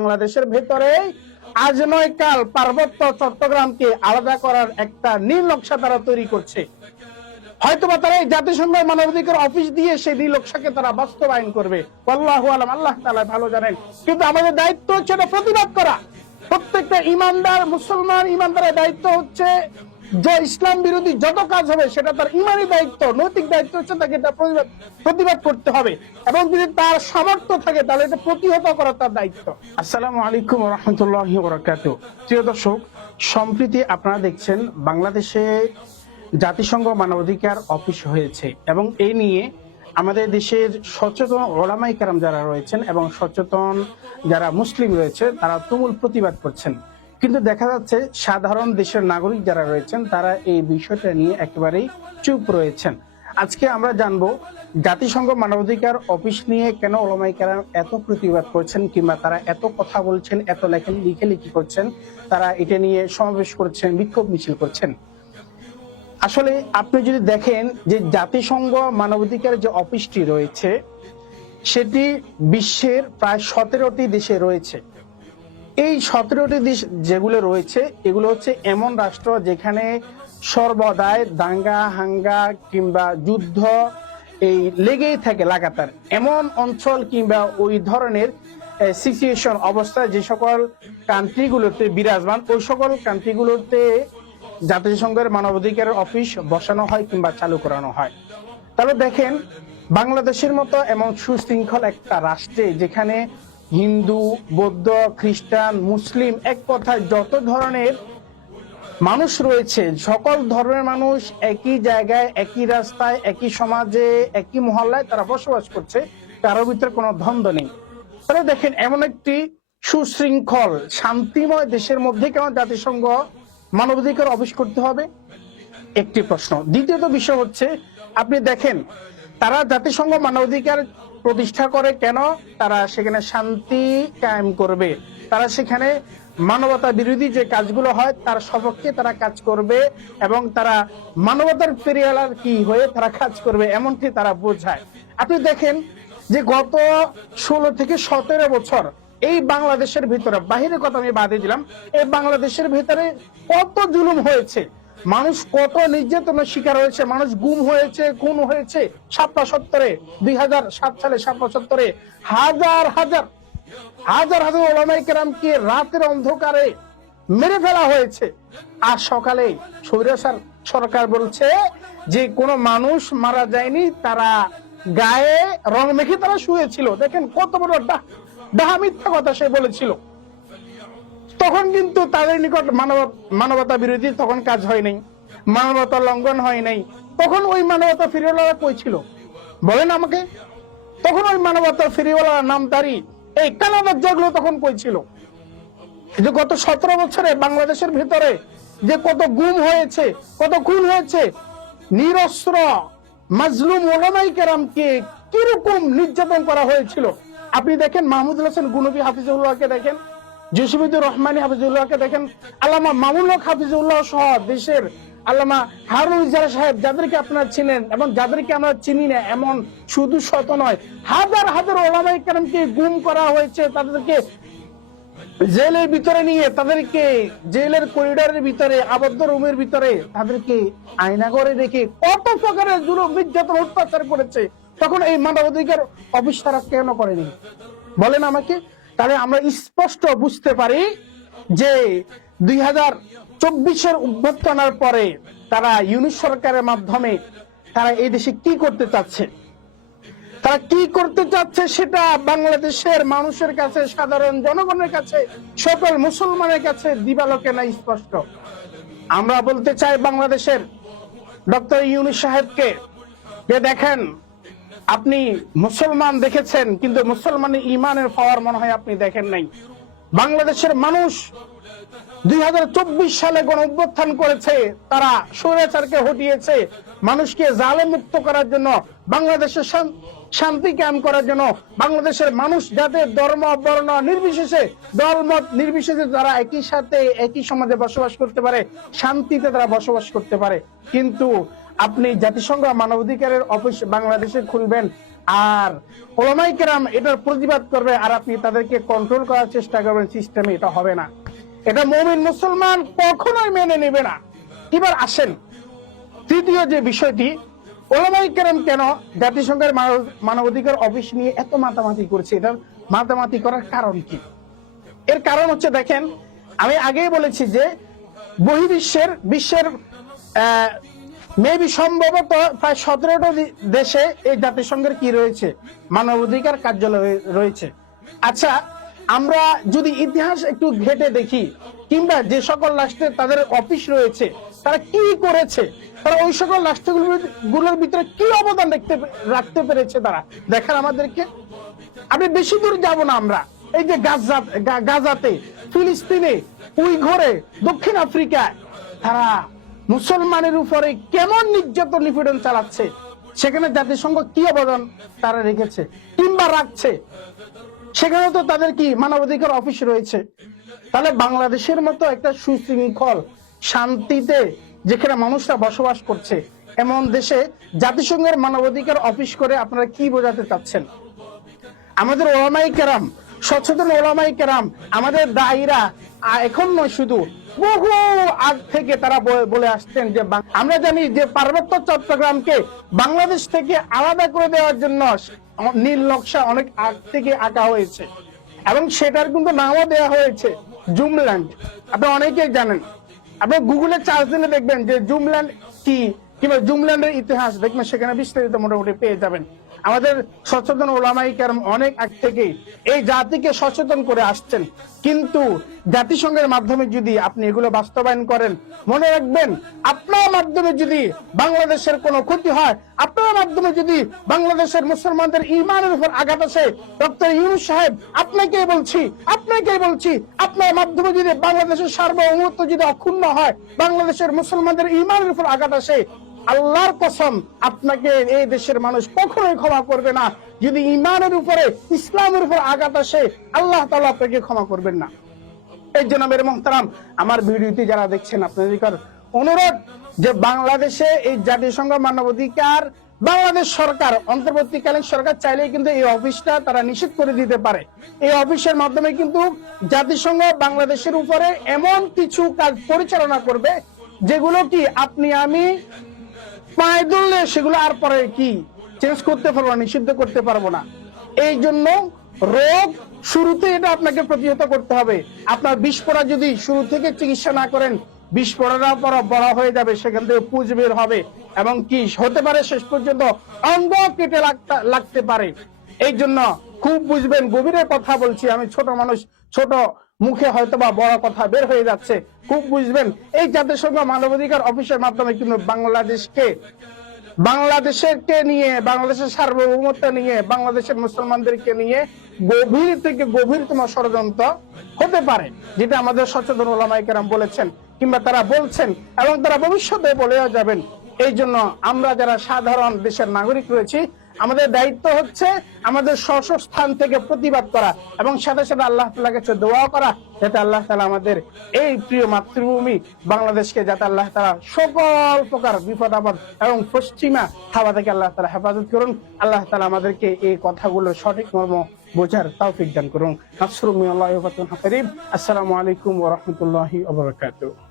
বাংলাদেশের ভেতরে আজ নয়, কাল পার্বত্য চট্টগ্রামকে আলাদা করার একটা নীল নকশা তারা তৈরি করছে। হয়তোবা তারা এই জাতিসংঘ মানবাধিকার অফিস দিয়ে সেই নীল নকশাকে তারা বাস্তবায়ন করবে। আল্লাহ আলম, আল্লাহ তালা ভালো জানেন। কিন্তু আমাদের দায়িত্ব হচ্ছে এটা প্রতিবাদ করা। প্রত্যেকটা ইমানদার, মুসলমান ইমানদারের দায়িত্ব হচ্ছে যে ইসলাম বিরোধী যত কাজ হবে, সেটা তার ইমানি দায়িত্ব, নৈতিক দায়িত্ব হচ্ছে তাকে এটা প্রতিবাদ করতে হবে। এবং যদি তার সামর্থ্য থাকে, তাহলে এটা প্রতিহত করা তার দায়িত্ব। আসসালামু আলাইকুম রহমতুল্লাহ বরাকাত প্রিয় দর্শক, সম্প্রীতি আপনারা দেখছেন, বাংলাদেশে জাতিসংঘ মানবাধিকার অফিস হয়েছে। এবং এই নিয়ে আমাদের দেশের সচেতন ওলামাই কারাম যারা রয়েছেন এবং সচেতন যারা মুসলিম রয়েছে, তারা তুমুল প্রতিবাদ করছেন। কিন্তু দেখা যাচ্ছে সাধারণ দেশের নাগরিক যারা রয়েছেন, তারা এই বিষয়টা নিয়ে একেবারেই চুপ রয়েছেন। আজকে আমরা জানব, জাতিসংঘ মানবাধিকার অফিস নিয়ে কেন ওলামাই কারাম এত প্রতিবাদ করছেন কিংবা তারা এত কথা বলছেন, এত লেখেন লিখে লিখি করছেন, তারা এটা নিয়ে সমাবেশ করছেন, বিক্ষোভ মিছিল করছেন। আসলে আপনি যদি দেখেন যে জাতিসংঘ মানবাধিকার যে অফিসটি রয়েছে, সেটি বিশ্বের প্রায় সতেরোটি দেশে রয়েছে। এই সতেরোটি দেশ যেগুলো রয়েছে, এগুলো হচ্ছে এমন রাষ্ট্র যেখানে সর্বদাই দাঙ্গা, হাঙ্গা কিংবা যুদ্ধ এই লেগেই থাকে লাগাতার। এমন অঞ্চল কিংবা ওই ধরনের সিচুয়েশন অবস্থা যে সকল কান্ট্রিগুলোতে বিরাজমান, ওই সকল কান্ট্রিগুলোতে জাতিসংঘের মানবাধিকারের অফিস বসানো হয় কিংবা চালু করানো হয়। তবে দেখেন, বাংলাদেশের মতো এমন সুশৃঙ্খল একটা রাষ্ট্রে যেখানে হিন্দু, বৌদ্ধ, খ্রিস্টান, মুসলিম এক কথায় যত ধরনের মানুষ রয়েছে, সকল ধর্মের মানুষ একই জায়গায়, একই রাস্তায়, একই সমাজে, একই মহল্লায় তারা বসবাস করছে কারোর ভিতরে কোনো দ্বন্দ্ব নেই। তাহলে দেখেন, এমন একটি সুশৃঙ্খল, শান্তিময় দেশের মধ্যে কেন জাতিসংঘ মানবাধিকার অফিস করতে হবে? একটি প্রশ্ন। দ্বিতীয়ত বিষয় হচ্ছে, আপনি দেখেন, তারা জাতিসংঘ মানবাধিকার প্রতিষ্ঠা করে কেন? তারা সেখানে শান্তি কায়েম করবে। তারা সেখানে মানবতা বিরোধী যে কাজগুলো হয়, তার সপক্ষে তারা কাজ করবে এবং তারা মানবতার ফেরিয়ালার কি হয়ে তারা কাজ করবে এমনটি তারা বোঝায়। আপনি দেখেন যে গত ষোলো থেকে সতেরো বছর এই বাংলাদেশের ভিতরে বাহিরের কথা আমি বাদে দিলাম, এই বাংলাদেশের ভিতরে কত জুলুম হয়েছে। মানুষ কত নির্যাতনের শিকার হয়েছে? মানুষ গুম হয়েছে, খুন হয়েছে? সাতটা সত্তরে, দুই হাজার সাত সালে সাতটা সত্তরে, হাজার হাজার হাজার হাজার ওলামাই কেরামকে রাতের অন্ধকারে মেরে ফেলা হয়েছে। আর সকালে সৈরাসার সরকার বলছে যে, কোনো মানুষ মারা যায়নি, তারা গায়ে রং মেখে তারা শুয়েছিল। দেখেন কত বড় ডাহা মিথ্যা কথা সে বলেছিল। তখন কিন্তু তাদের নিকট মানব মানবতা বিরোধী তখন কাজ হয় নাই। মানবতা লঙ্ঘন হয় নাই। তখন ওই মানবতা ফিরিওয়ালা কই ছিল? বলেন আমাকে। তখন ওই মানবতা ফিরিওয়ালা নামদারি এই কানাডার জগলো তখন কই ছিল? যে গত সতেরো বছরে বাংলাদেশের ভিতরে যে কত গুম হয়েছে, কত খুন হয়েছে, নিরস্ত্র মাজলুম ওলামাই কেরামকে কীরকম নির্যাতন করা হয়েছিল? আপনি দেখেন মাহমুদুল হাসান গুনবী হাফিজুল্লাহকে দেখেন। জসিবুদ্দুর রহমানী হাফিজুল্লাহকে দেখেন আল্লামা হক হাফিজুল্লাহ সহ দেশের আল্লামা হারুন সাহেব যাদেরকে আপনারা চিনেন এবং যাদেরকে আমরা চিনি না, এমন শুধু শত নয়, হাজার হাজার ওলামাই কেরামকে গুম করা হয়েছে তাদেরকে জেলের ভিতরে নিয়ে, তাদেরকে জেলের করিডোরের ভিতরে, আবদ্ধ রুমের ভিতরে তাদেরকে আয়নাগরে রেখে কত প্রকারের জুলুম নির্যাতন অত্যাচার করেছে, তখন এই মানবাধিকার অফিস তারা কেন করেনি? বলেন আমাকে। তাহলে আমরা স্পষ্ট বুঝতে পারি যে দুই হাজার চব্বিশের অভ্যর্থনার পরে তারা ইউনিট সরকারের মাধ্যমে তারা এই দেশে কি করতে চাচ্ছে? তারা কি করতে চাচ্ছে সেটা বাংলাদেশের মানুষের কাছে, সাধারণ জনগণের কাছে, সকল মুসলমানের কাছে দিবালোকে না স্পষ্ট। আমরা বলতে চাই বাংলাদেশের ডক্টর ইউনুস সাহেবকে যে দেখেন আপনি মুসলমান দেখেছেন, কিন্তু মুসলমান ইমানের পাওয়ার মনে হয় আপনি দেখেন নাই। বাংলাদেশের মানুষ দুই হাজার চব্বিশ সালে গণ অভ্যুত্থান করেছে, তারা স্বৈরাচারকে হটিয়েছে, মানুষকে জালে মুক্ত করার জন্য বাংলাদেশের শান্তি কায়েম করার জন্য বাংলাদেশের মানুষ যাতে ধর্ম বর্ণ নির্বিশেষে, দলমত নির্বিশেষে তারা একই সাথে, একই সমাজে বসবাস করতে পারে, শান্তিতে তারা বসবাস করতে পারে। কিন্তু আপনি জাতিসংঘ মানবাধিকারের অফিস বাংলাদেশে খুলবেন আর ওলামাই কেরাম এটার প্রতিবাদ করবে আর আপনি তাদেরকে কন্ট্রোল করার চেষ্টা করবেন সিস্টেমে এটা হবে না। এটা মমিন মুসলমান কখনোই মেনে নেবে না। এবার আসেন, তৃতীয় যে বিষয়টি ওলামাই কেরাম কেন জাতিসংঘের মানব- মানবাধিকার অফিস নিয়ে এত মাতামাতি করছে? এটার মাতামাতি করার কারণ কি? এর কারণ হচ্ছে দেখেন, আমি আগেই বলেছি যে বহির্বিশ্বের, বিশ্বের মেবি সম্ভবত প্রায় সতেরোটা দেশে এই জাতিসংঘের কি রয়েছে? মানবাধিকার কার্যালয় রয়েছে। আচ্ছা আমরা যদি ইতিহাস একটু ঘেটে দেখি, কিংবা যে সকল রাষ্ট্রে তাদের অফিস রয়েছে তারা কি করেছে? তারা ওই সকল রাষ্ট্রগুলোর ভিতরে কি অবদান রাখতে রাখতে পেরেছে তারা? দেখার আমাদেরকে। আমি বেশি দূর যাব না আমরা। এই যে গাজা গাজাতে, ফিলিস্তিনে উইঘরে দক্ষিণ আফ্রিকায়, তারা মুসলমানের উপরে কেমন নির্যাতন নিপীড়ন চালাচ্ছে? সেখানে জাতিসংঘ কি অবদান তারা রেখেছে? কিংবা রাখছে? সেখানে তো তাদের কি মানবাধিকার অফিস রয়েছে? তাহলে বাংলাদেশের মতো একটা সুশৃঙ্খল শান্তিতে যেখানে মানুষরা বসবাস করছে, এমন দেশে জাতিসংঘের মানবাধিকার অফিস করে আপনারা কি বোঝাতে চাচ্ছেন? আমাদের ওলামাই কেরাম, সচেতন ওলামাই কেরাম, আমাদের দায়ীরা এখন নয় শুধু, বহু আগ থেকে তারা বলে আসছেন যে আমরা জানি যে পার্বত্য চট্টগ্রামকে বাংলাদেশ থেকে আলাদা করে দেওয়ার জন্য নীল নকশা অনেক আগ থেকে আঁকা হয়েছে। এবং সেটার কিন্তু নামও দেওয়া হয়েছে, জুমল্যান্ড। আপনি অনেকেই জানেন। আপনি গুগলে চার্জ দিলে দেখবেন যে জুমল্যান্ড কি? কিংবা জুমল্যান্ডের ইতিহাস, দেখবেন সেখানে বিস্তারিত মোটামুটি পেয়ে যাবেন। আমাদের সচেতন ওলামাই কেরাম অনেক আগ থেকেই এই জাতিকে সচেতন করে আসছেন। কিন্তু জাতিসংঘের মাধ্যমে যদি আপনি এগুলো বাস্তবায়ন করেন, মনে রাখবেন, আপনার মাধ্যমে যদি বাংলাদেশের কোনো ক্ষতি হয়, আপনার মাধ্যমে যদি বাংলাদেশের মুসলমানদের ইমানের উপর আঘাত আসে, ডক্টর ইউনুস সাহেব, আপনাকেই বলছি আপনাকেই বলছি, আপনার মাধ্যমে যদি বাংলাদেশের সার্বভৌমত্ব যদি অক্ষুণ্ণ হয়, বাংলাদেশের মুসলমানদের ইমানের উপর আঘাত আসে আল্লাহর কসম, আপনাকে এই দেশের মানুষ কখনোই ক্ষমা করবে না। যদি ইমানের উপরে, ইসলামের উপর আঘাত আসে, আল্লাহ তাআলা আপনাকে ক্ষমা করবেন না। এই জন্য মেরে মোহতারাম, আমার ভিডিওটি যারা দেখছেন, আপনাদের অনুরোধ যে বাংলাদেশে এই জাতিসংঘ মানবাধিকার, বাংলাদেশ সরকার, অন্তর্বর্তীকালীন সরকার চাইলে কিন্তু এই অফিসটা তারা নিষেধ করে দিতে পারে। এই অফিসের মাধ্যমে কিন্তু জাতিসংঘ বাংলাদেশের উপরে এমন কিছু কাজ পরিচালনা করবে, যেগুলো কি আপনি, আমি সেগুলো আর পরে কি? চেঞ্জ করতে পারব না, নিষিদ্ধ করতে পারব না। এই জন্য রোগ শুরুতে এটা আপনাকে প্রতিহত করতে হবে। আপনার বিষ পড়া যদি শুরু থেকে চিকিৎসা না করেন বিষ পড়ার পর বড় হয়ে যাবে, সেখান থেকে পুজ বের হবে এবং কি হতে পারে শেষ পর্যন্ত অঙ্গ কেটে লাগতে- লাগতে পারে। এই জন্য খুব বুঝবেন, গভীরে কথা বলছি। আমি ছোট মানুষ, ছোট মুখে হয়তো বা বড় কথা বের হয়ে যাচ্ছে। খুব বুঝবেন, এই জাতিসংঘ মানবাধিকার অফিসের মাধ্যমে কিন্তু বাংলাদেশকে বাংলাদেশকে নিয়ে, বাংলাদেশের সার্বভৌমত্ব নিয়ে, বাংলাদেশের মুসলমানদেরকে নিয়ে গভীর থেকে গভীরতম ষড়যন্ত্র হতে পারে, যেটা আমাদের সচেতন ওলামাই কেরাম বলেছেন, কিংবা তারা বলছেন, এবং তারা ভবিষ্যতে বলেও যাবেন। এই জন্য আমরা যারা সাধারণ দেশের নাগরিক রয়েছি আমাদের দায়িত্ব হচ্ছে আমাদের স্থান থেকে প্রতিবাদ করা এবং সাথে সাথে আল্লাহ তাআলার কাছে দোয়া করা যাতে আল্লাহ তাআলা আমাদের এই প্রিয় মাতৃভূমি বাংলাদেশকে যাতে আল্লাহ তাআলা সকল প্রকার বিপদ, আপদ এবং পশ্চিমা হাওয়া থেকে আল্লাহ তালা হেফাজত করুন। আল্লাহ তালা আমাদেরকে এই কথাগুলো সঠিক মর্ম বোঝার তৌফিক দান করুন। আসসালামু আলাইকুম ওয়া রাহমাতুল্লাহি ওয়া বারাকাতুহু।